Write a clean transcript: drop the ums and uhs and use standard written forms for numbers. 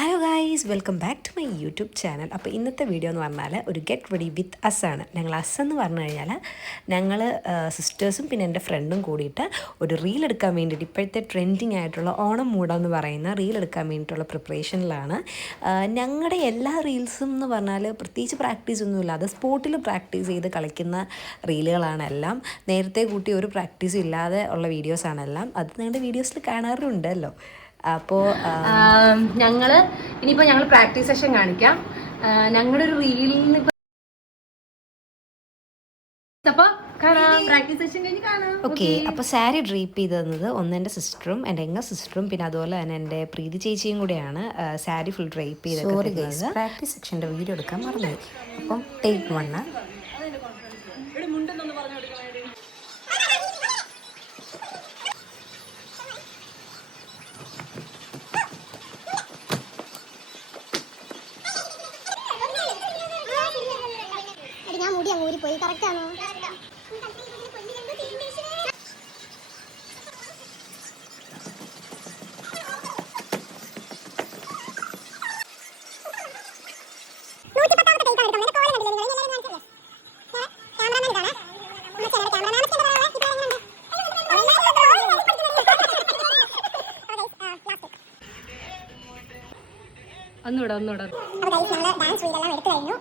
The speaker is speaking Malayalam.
Hello guys, welcome back to my YouTube channel. അപ്പോൾ ഇന്നത്തെ വീഡിയോ എന്ന് പറഞ്ഞാൽ ഒരു ഗെറ്റ് റെഡി വിത്ത് അസ് ആണ്. ഞങ്ങൾ അസ് എന്ന് പറഞ്ഞു കഴിഞ്ഞാൽ ഞങ്ങൾ സിസ്റ്റേഴ്സും പിന്നെ എൻ്റെ ഫ്രണ്ടും കൂടിയിട്ട് ഒരു റീൽ എടുക്കാൻ വേണ്ടിയിട്ട് ഇപ്പോഴത്തെ ട്രെൻഡിങ് ആയിട്ടുള്ള ഓണം മൂടെന്ന് പറയുന്ന റീൽ എടുക്കാൻ വേണ്ടിയിട്ടുള്ള പ്രിപ്പറേഷനിലാണ്. ഞങ്ങളുടെ എല്ലാ റീൽസും എന്ന് പറഞ്ഞാൽ പ്രത്യേകിച്ച് പ്രാക്ടീസ് ഒന്നുമില്ല, അത് സ്പോട്ടിൽ പ്രാക്ടീസ് ചെയ്ത് കളിക്കുന്ന റീലുകളാണ് എല്ലാം. നേരത്തെ കൂട്ടി ഒരു പ്രാക്ടീസും ഇല്ലാതെ ഉള്ള വീഡിയോസാണെല്ലാം. അത് നിങ്ങളുടെ വീഡിയോസിൽ കാണാറുണ്ടല്ലോ. അപ്പോൾ ഞങ്ങൾ പ്രാക്ടീസ് സെഷൻ കാണിക്കാം. ഞങ്ങളുടെ ഒരു റീലിൽ നിന്ന് പ്രാക്ടീസ് സെഷൻ കഴിഞ്ഞ് കാണാം. ഓക്കെ, അപ്പോൾ സാരി ഡ്രീപ്പ് ചെയ്ത് തന്നത് ഒന്ന് എൻ്റെ സിസ്റ്ററും എൻ്റെ എങ്ങ സിസ്റ്ററും പിന്നെ അതുപോലെ തന്നെ എൻ്റെ പ്രീതി ചേച്ചിയും കൂടെയാണ് സാരി ഫുൾ ഡ്രൈപ്പ് ചെയ്ത് പ്രാക്ടീസ് സെക്ഷൻ്റെ വീഡിയോ എടുക്കാൻ മറന്നു. അപ്പം ടേക്ക് 1. ഞാൻ മുടി അങ്ങ് ഊരിപ്പോയി. കറക്റ്റ് ആണോ? ഒന്നുകൂടെ ഡാൻസ് വീടെല്ലാം എടുത്തു കഴിഞ്ഞു.